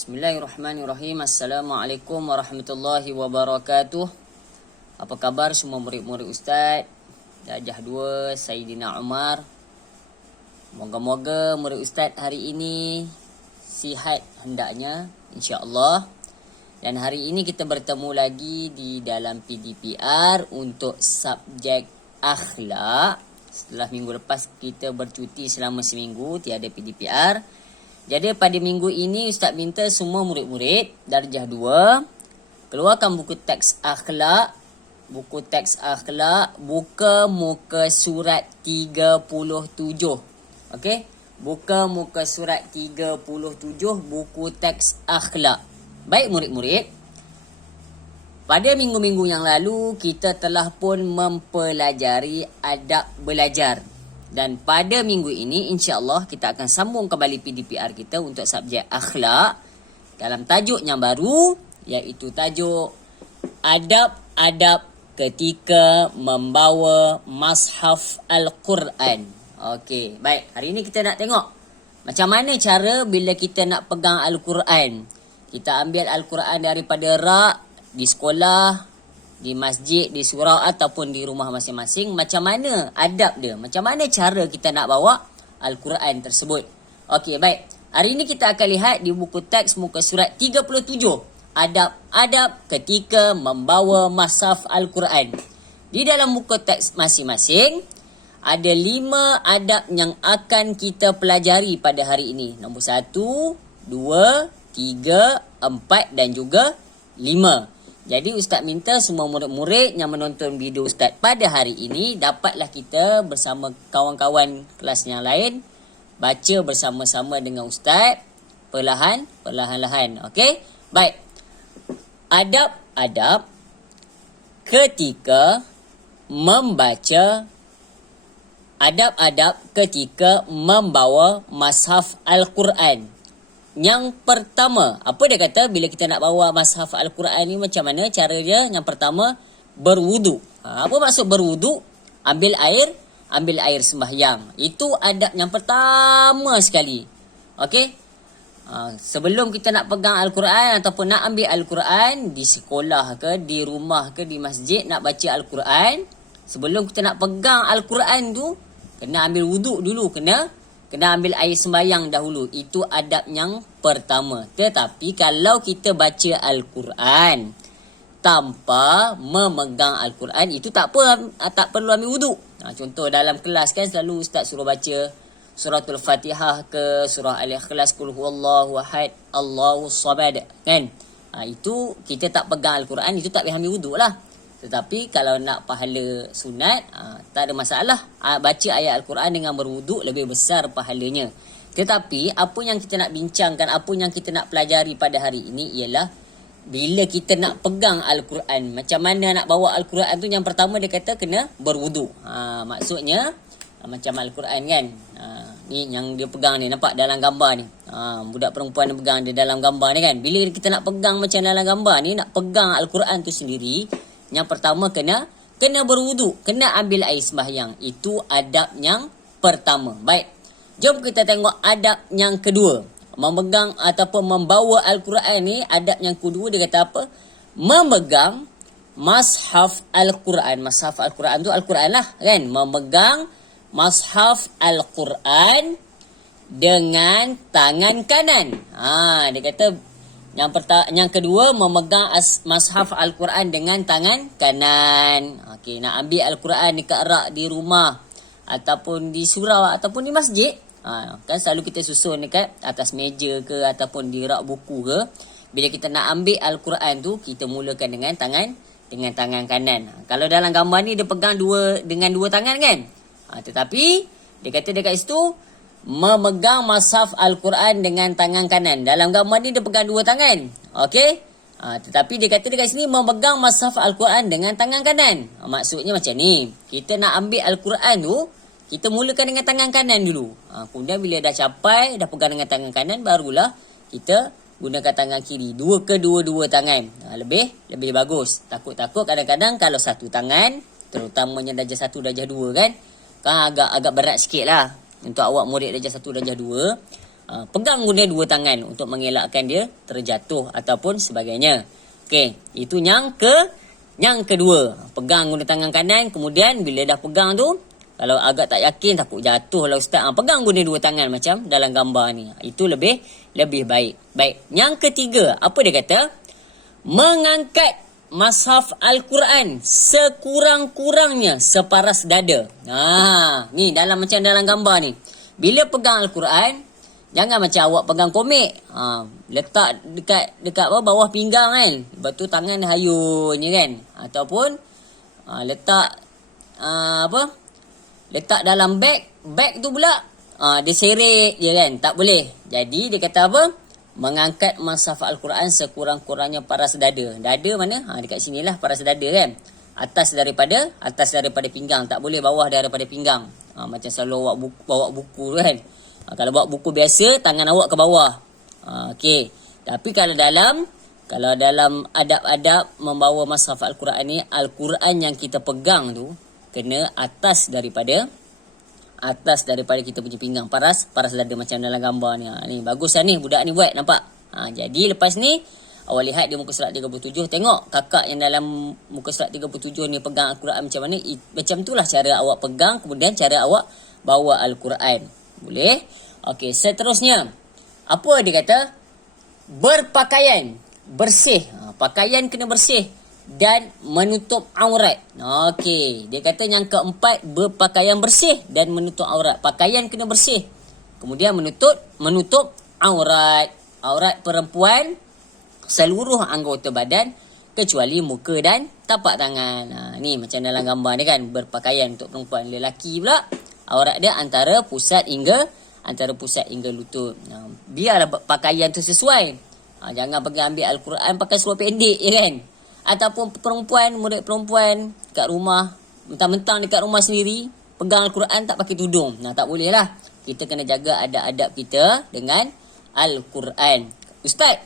Bismillahirrahmanirrahim. Assalamualaikum warahmatullahi wabarakatuh. Apa khabar semua murid-murid Ustaz Darjah 2 Saidina Umar? Moga-moga murid Ustaz hari ini sihat hendaknya, insya-Allah. Dan hari ini kita bertemu lagi di dalam PDPR untuk subjek akhlak. Setelah minggu lepas kita bercuti selama seminggu, tiada PDPR. Jadi pada minggu ini Ustaz minta semua murid-murid Darjah 2 keluarkan buku teks akhlak. Buku teks akhlak, buka muka surat 37. Okey? Buka muka surat 37 buku teks akhlak. Baik murid-murid, pada minggu-minggu yang lalu kita telah pun mempelajari adab belajar. Dan pada minggu ini insya-Allah kita akan sambung kembali PDPR kita untuk subjek akhlak dalam tajuk yang baru, iaitu tajuk adab-adab ketika membawa Mashaf Al-Quran. Okey, baik. Hari ini kita nak tengok macam mana cara bila kita nak pegang Al-Quran. Kita ambil Al-Quran daripada rak di sekolah, di masjid, di surau ataupun di rumah masing-masing. Macam mana adab dia? Macam mana cara kita nak bawa Al-Quran tersebut? Okey, baik. Hari ini kita akan lihat di buku teks muka surat 37. Adab-adab ketika membawa Mashaf Al-Quran. Di dalam buku teks masing-masing, ada 5 adab yang akan kita pelajari pada hari ini. Nombor 1, 2, 3, 4 dan juga 5. Jadi Ustaz minta semua murid-murid yang menonton video Ustaz pada hari ini dapatlah kita bersama kawan-kawan kelas yang lain baca bersama-sama dengan Ustaz perlahan-lahan. Okey? Baik. Adab-adab ketika membaca, adab-adab ketika membawa Mashaf Al-Quran. Yang pertama, apa dia kata bila kita nak bawa Mashaf Al-Quran ni, macam mana cara dia? Yang pertama, berwuduk. Apa maksud berwuduk? Ambil air sembahyang. Itu adab yang pertama sekali. Okey? Sebelum kita nak pegang Al-Quran ataupun nak ambil Al-Quran di sekolah ke, di rumah ke, di masjid nak baca Al-Quran, sebelum kita nak pegang Al-Quran tu, kena ambil wuduk dulu, kena ambil air sembahyang dahulu. Itu adab yang pertama. Tetapi kalau kita baca Al-Quran tanpa memegang Al-Quran, itu tak perlu ambil wuduk. Contoh dalam kelas kan selalu Ustaz suruh baca suratul Fatihah ke surah Al-Ikhlas, Qul huwallahu ahad, Allahus samad kan. Itu kita tak pegang Al-Quran, itu tak payah ambil wuduk lah. Tetapi kalau nak pahala sunat, tak ada masalah. Baca ayat Al-Quran dengan berwuduk lebih besar pahalanya. Tetapi apa yang kita nak bincangkan, apa yang kita nak pelajari pada hari ini ialah bila kita nak pegang Al-Quran, macam mana nak bawa Al-Quran tu. Yang pertama dia kata kena berwuduk. Maksudnya macam Al-Quran kan, ni yang dia pegang ni, nampak dalam gambar ni, budak perempuan yang pegang dia dalam gambar ni kan. Bila kita nak pegang macam dalam gambar ni, nak pegang Al-Quran tu sendiri, yang pertama kena berwuduk, kena ambil air sembahyang. Itu adab yang pertama. Baik. Jom kita tengok adab yang kedua. Memegang ataupun membawa Al-Quran ni, adab yang kedua dia kata apa? Memegang Mashaf Al-Quran. Mashaf Al-Quran tu Al-Quran lah kan. Memegang Mashaf Al-Quran dengan tangan kanan. Dia kata yang kedua, memegang Mashaf Al-Quran dengan tangan kanan. Okey, nak ambil Al-Quran dekat rak di rumah ataupun di surau ataupun di masjid, kan selalu kita susun dekat atas meja ke ataupun di rak buku ke. Bila kita nak ambil Al-Quran tu, kita mulakan dengan tangan kanan. Kalau dalam gambar ni dia pegang dengan dua tangan kan. Tetapi dia kata dekat situ memegang Mashaf Al-Quran dengan tangan kanan. Dalam gambar ni dia pegang dua tangan. Okey? Tetapi dia kata dekat sini memegang Mashaf Al-Quran dengan tangan kanan. Maksudnya macam ni. Kita nak ambil Al-Quran tu, kita mulakan dengan tangan kanan dulu. Kemudian bila dah capai, dah pegang dengan tangan kanan, barulah kita gunakan tangan kiri. Dua-dua tangan. Lebih bagus. Takut-takut kadang-kadang kalau satu tangan, terutamanya darjah 1, darjah 2 kan agak berat sikit lah. Untuk awak murid darjah 1, darjah 2, Pegang guna dua tangan untuk mengelakkan dia terjatuh ataupun sebagainya. Okey, itu yang kedua. Pegang guna tangan kanan, kemudian bila dah pegang tu, kalau agak tak yakin takut jatuh lah ustaz, pegang guna dua tangan macam dalam gambar ni. Itu lebih baik. Baik. Yang ketiga, apa dia kata? Mengangkat mushaf Al-Quran sekurang-kurangnya separas dada. Ni macam dalam gambar ni. Bila pegang Al-Quran, jangan macam awak pegang komik. Letak dekat bawah pinggang kan. Lepas tu tangan hayun je kan. Ataupun letak letak dalam beg tu pula dia seret je kan. Tak boleh. Jadi dia kata apa? Mengangkat mushaf Al-Quran sekurang-kurangnya paras dada. Dada mana? Dekat sinilah paras dada kan. Atas daripada pinggang. Tak boleh bawah daripada pinggang. Macam selalu awak bawa buku tu kan. Kalau bawa buku biasa, tangan awak ke bawah. Okey. Tapi kalau dalam adab-adab membawa mushaf Al-Quran ni, Al-Quran yang kita pegang tu kena atas daripada kita punya pinggang, paras dada macam dalam gambar ni. Ni bagus lah ni budak ni buat, nampak? Jadi lepas ni awak lihat di muka surat 37, tengok kakak yang dalam muka surat 37 ni pegang Al-Quran macam mana. Macam itulah cara awak pegang, kemudian cara awak bawa Al-Quran. Boleh? Okey, seterusnya apa dia kata? Berpakaian bersih. Pakaian kena bersih dan menutup aurat. Okey, dia kata yang keempat, berpakaian bersih dan menutup aurat. Pakaian kena bersih. Kemudian menutup aurat. Aurat perempuan seluruh anggota badan kecuali muka dan tapak tangan. Ni macam dalam gambar ni kan, berpakaian untuk perempuan. Lelaki pula aurat dia antara pusat hingga lutut. Biarlah pakaian tu sesuai. Jangan pergi ambil Al-Quran pakai seluar pendek je kan. Ataupun murid perempuan kat rumah, mentang-mentang dekat rumah sendiri pegang Al-Quran tak pakai tudung. Tak boleh lah. Kita kena jaga adab-adab kita dengan Al-Quran. Ustaz,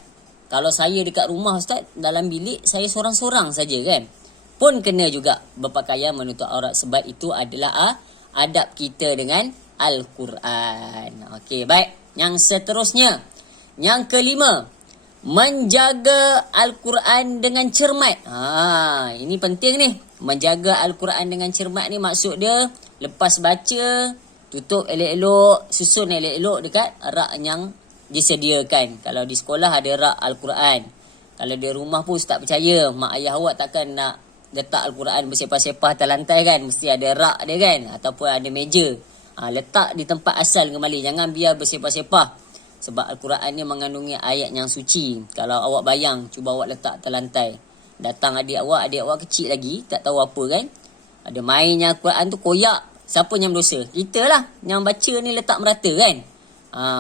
kalau saya dekat rumah ustaz, dalam bilik saya sorang-sorang saja kan, pun kena juga berpakaian menutup aurat, sebab itu adalah adab kita dengan Al-Quran. Okey, baik. Yang seterusnya, yang kelima, menjaga Al-Quran dengan cermat. Ini penting ni. Menjaga Al-Quran dengan cermat ni maksud dia, lepas baca, tutup elok-elok, susun elok-elok dekat rak yang disediakan. Kalau di sekolah ada rak Al-Quran. Kalau di rumah pun ustaz percaya, mak ayah awak takkan nak letak Al-Quran bersepah-sepah atas lantai kan. Mesti ada rak dia kan. Ataupun ada meja. Letak di tempat asal kembali. Jangan biar bersepah-sepah. Sebab Al-Quran ni mengandungi ayat yang suci. Kalau awak bayang, cuba awak letak atas lantai. Datang adik awak kecil lagi, tak tahu apa kan. Ada mainnya Al-Quran tu koyak. Siapa yang berdosa? Kita lah. Yang baca ni letak merata kan.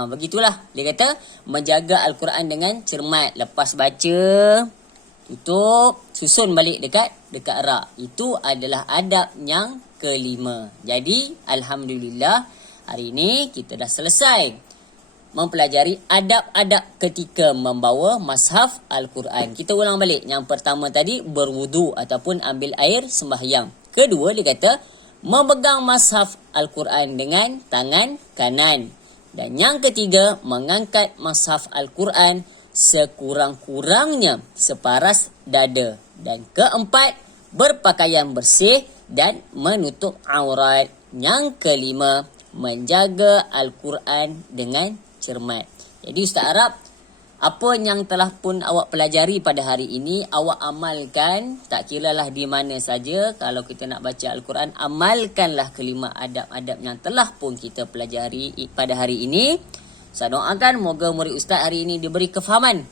Begitulah. Dia kata, menjaga Al-Quran dengan cermat. Lepas baca, tutup, susun balik dekat rak. Itu adalah adab yang kelima. Jadi, Alhamdulillah, hari ini kita dah selesai mempelajari adab-adab ketika membawa mushaf Al-Quran. Kita ulang balik. Yang pertama tadi, berwudu ataupun ambil air sembahyang. Kedua, dia kata, memegang mushaf Al-Quran dengan tangan kanan. Dan yang ketiga, mengangkat mushaf Al-Quran sekurang-kurangnya separas dada. Dan keempat, berpakaian bersih dan menutup aurat. Yang kelima, menjaga Al-Quran dengan cermat. Jadi Ustaz Arab, apa yang telah pun awak pelajari pada hari ini, awak amalkan, tak kiralah di mana saja. Kalau kita nak baca Al-Quran, amalkanlah kelima adab-adab yang telah pun kita pelajari pada hari ini. Saya doakan moga murid Ustaz hari ini diberi kefahaman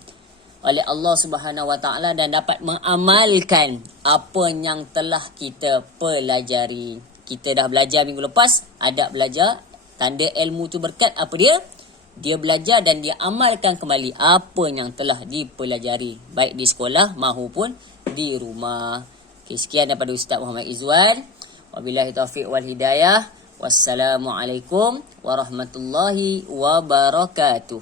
oleh Allah Subhanahu Wa Taala dan dapat mengamalkan apa yang telah kita pelajari. Kita dah belajar minggu lepas, adab belajar, tanda ilmu tu berkat apa dia? Dia belajar dan dia amalkan kembali apa yang telah dipelajari, baik di sekolah maupun di rumah. Okay, sekian daripada Ustaz Muhammad Izwan. Wabillahi taufiq wal hidayah. Wassalamualaikum warahmatullahi wabarakatuh.